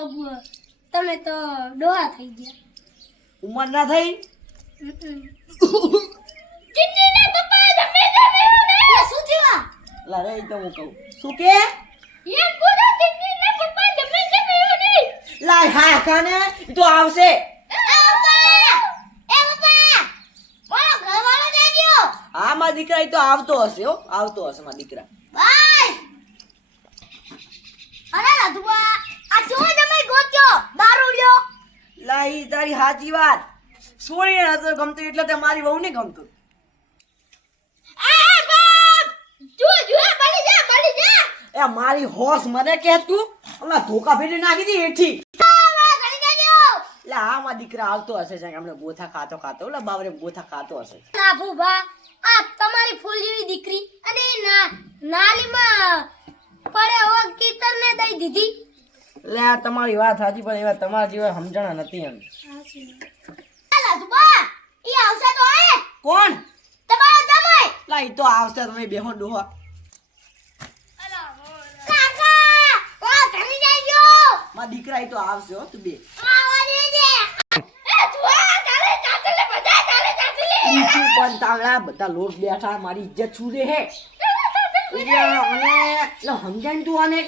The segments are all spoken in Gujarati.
તો તમે તો ડોહા થઈ ગયા. ઉંમર ના થઈ ચીચીના પપ્પા જમે જમે ને શું થયું? લા રે તો હું કહું શું કે યે પૂરા ચીચીના પપ્પા જમે જમે ને લા હા કાને ઈ તો આવશે. હા મારા દીકરા ઈ તો આવતો હશે હો, આવતો હશે મારા દીકરા. ભાઈ અરે લાધુબા આ જો જમે ગોત્યો દારૂડિયો. લા ઈ તારી સાચી વાત. સોળી નતો ગમતું એટલે તે મારી વહુ ને ગમતું. એ બાપ જો જો બળી જા. એ મારી હોશ મને કે તું હમણાં ધોકા ફેરી નાખી દી એઠી. લા આ મારા દીકરા આવતો હશે છે હમણાં ગોથા ખાતો ઓલા બાવરે ગોથા ખાતો હશે. લાભુબા આ તમારી ફૂલ જેવી દીકરી અને નાલીમાં પડે હો કીતરને દઈ દીધી. લે આ તમારી વાત સાચી પણ એવા તમારા જેવા સમજણા નથી એમ. લાધુબા ઈ આવશે તો હે કોણ? તમારો જમાઈ. લા ઈ તો આવશે તમે બેહો ડોહા. કાકા ઓ ધણી જાજો. મારા દીકરા ઈ તો આવશે હો તું બે. આવા દેજે. એ જુઆ ચાલે ચાલે બધા ચાલે ચાલે. ઈચું પણ તાળા બધા લોક બેઠા મારી ઇજ્જત છૂરે હે. ઉડિયા અને લો સમજાય તું આને.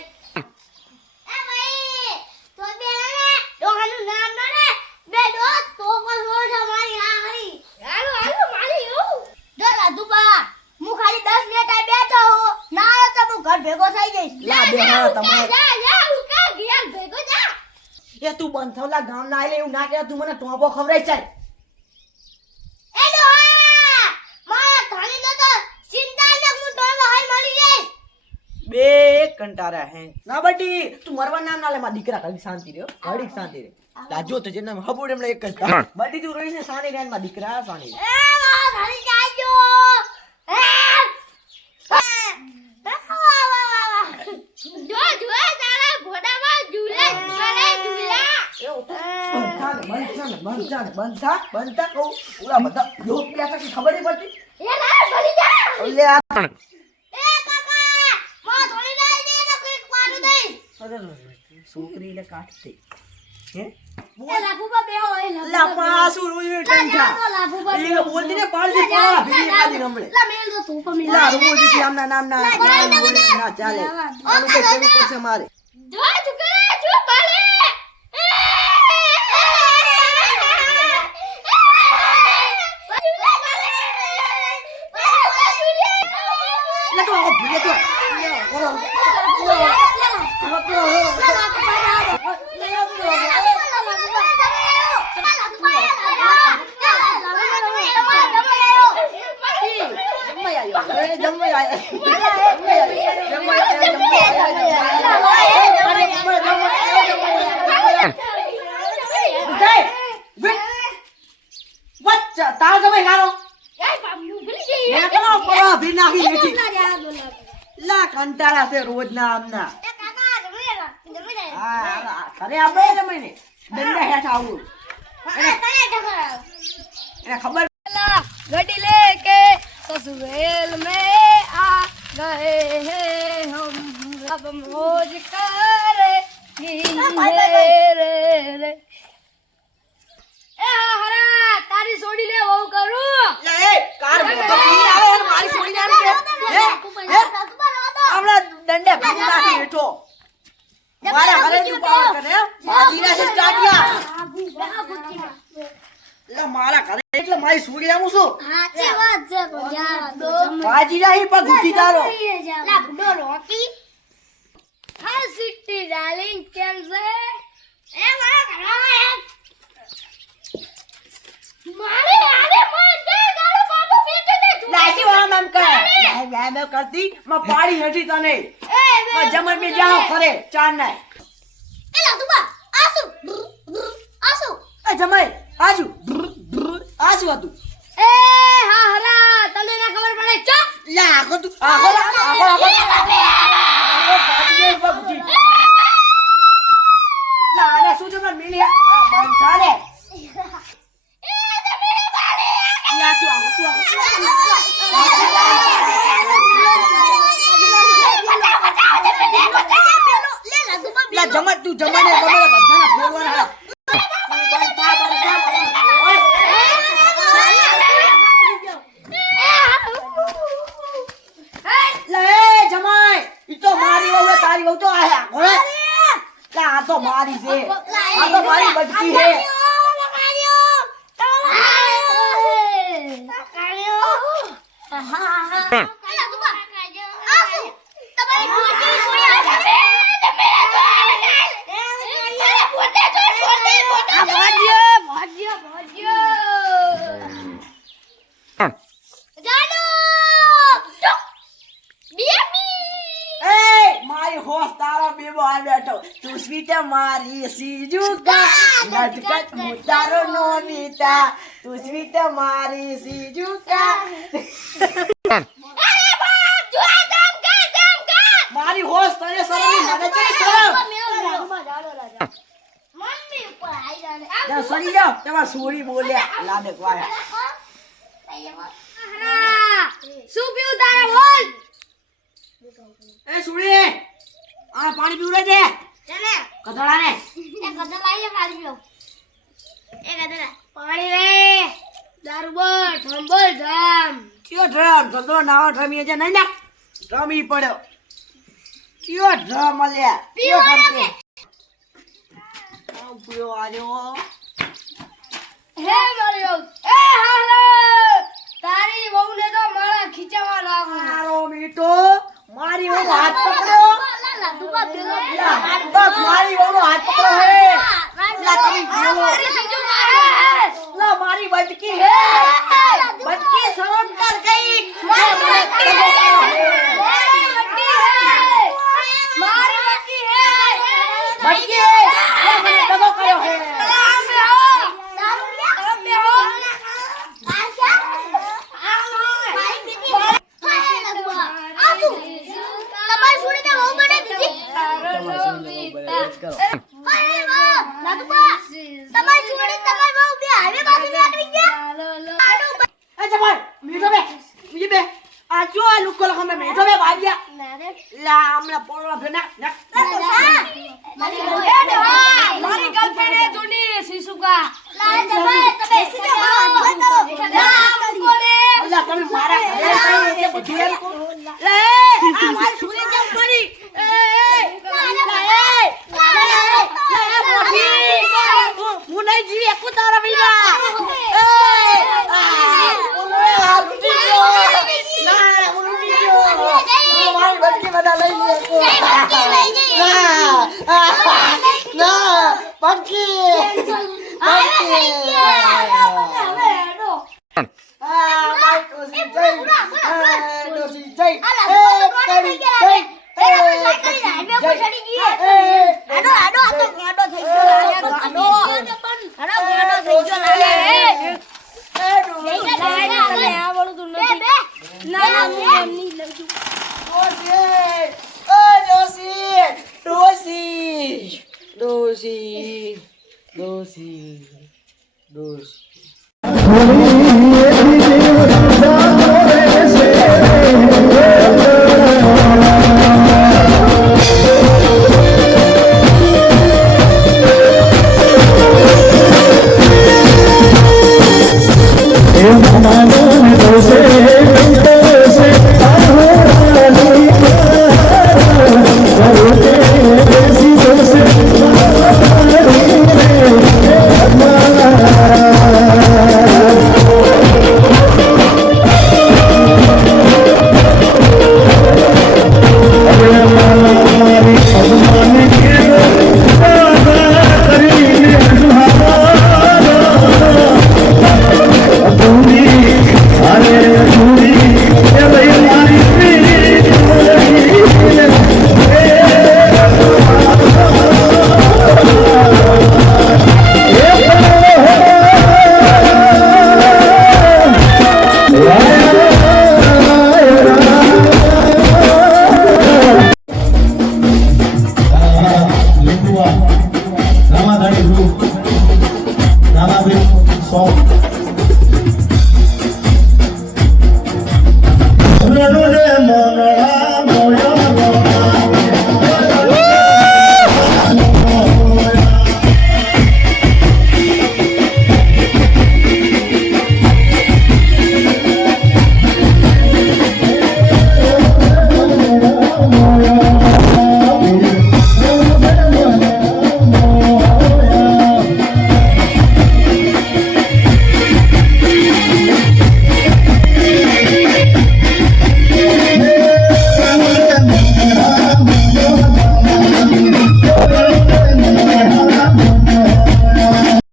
એ ભાઈ તો બે ને ડોહાનું નામ ના ને બે ડો તો કો સોળ મારી આ હરી. હાલો મારી હું. જો લાધુબા હું ખાલી 10 મિનિટ આ બેઠો હું ના આવ્યો તો હું ઘર ભેગો થઈ જઈશ. લા બેહો તમારે. જા હું કા ગયા ભેગો જા. એ તું બંધવલા ગામ ના આલે એવું ના કે તું મને ટોપો ખવરાઈ ચાલ. એ ડોહા મારા ધણી નો તો ચિંતા ન હું ડોહા હાઈ મળી જઈશ. બે કંટારા હે ના બટી તું મરવા નામ ના લે મારા દીકરા ખાલી શાંતિ રહ્યો ઘડીક શાંતિ રે. લાજો તો જેના હબુડ એમલે એક જ થા. બટી તું રહીને શાંતિ રહે મારા દીકરા શાંતિ રે. એ મારા ધણી જાજો. જો તારા ઘોડામાં ઝૂલે કરે ઝૂલા. બંધા કહું ઓલા બધા લોક બેઠા કે ખબર નહીં પડતી. એ લા ભલી જા. ઓલે આ એ કાકા મો થોડી ડાલ દે તો ક્વિક પાડું દઈ. છોકરીને કાઢતી હે એ લાભુબા બેહો એ લા પાસુ રોઈ ટેન્ટા લાભુબા એ બોલતી ને પાડી દે પાડા ભીડી કાઢી રમણે. લા મેલ દો તું કમી લા રોજી આમના નામના ના ચાલે આનું કઈ કરવું પડશે મારે. જો છોકરા જો બાલે. લા તો ભૂલે તો કંટાળા છે રોજ ના આમના. અરે આપણે જમીને દંડા હેઠ આવું એને ખબર. गड्डी लेके ससुरेल में आ गए हैं हम अब मौज करे रे ए हरा तारी सोडी ले वो करूं લે એ કાર મોટો પી આવે અને મારી છોડી નામ કે હે આપણા દંડે પી નાખી હેઠો મારા ઘરે તું પાવર કરે બાજીના છે સ્ટાર્ટિયા લે મારા ઘરે એટલે મારી છોડી આવું છું સાચી વાત છે પણ યાર દો બાજીના હી પગ ઉઠી જારો લા બુડો રોકી હા સિટી ડાર્લિંગ કેમ છે એ મારા ઘરમાં મારે આરે મન દે ગાળો બાબો બેટે દે લાજી વાળા નામ કરે મે મે કરતી માં પાડી નથી તને માં જમણ મે જાઓ ખરે ચાર ના એ લા તુબા આસુ આસુ એ જમાઈ આજુ આજુ હતું એ હા હરા તને ના ખબર પડે ચા લા આખો તું આખો બાજી પગ ઉઠી લા આને શું જમણ મિલી બંધ સારે લા તું લા જમણ તું જમણે બધા આ તો મારી છે આ તો મારી બચકી છે તું સ્વીટ મારી સીજુકા નટકટ મુતારો નો બીતા તું સ્વીટ મારી સીજુકા મારી હોશ તને શરમ મને છે શરમ મમ્મી ઉપર આઈ જાને જા સડી જાઓ તમાર સોરી બોલ્યા લાડક વાળા શું પીવું તારે બોલ એ સુડી આ પાણી પીવડે છે ચાલે કદળાને એ ગધા લાઈ લે પાણી પીવો એ ગધા પાણી લે દારૂ બોલ ઠંબલ જામ કયો ડ્રમ કદળો નાવા ડ્રમી છે નહીં ના ડ્રમી પડ્યો કયો ડ્રમ મળ્યા પીવો કયો ને ડ્રમ પીવો આજો હે મારો એ હાલો તારી વહુને તો મારા ખીચામાં લાગુ મારો મીઠો મારી ઓનો હાથ પકડો બસ મારી ઓનો હાથ પકડો હે લા તમે બોલો લા મારી બચકી હે બચકી સરોટ કર ગઈ મારી બચકી હે બચકી લા મને દબો કર્યો હે Song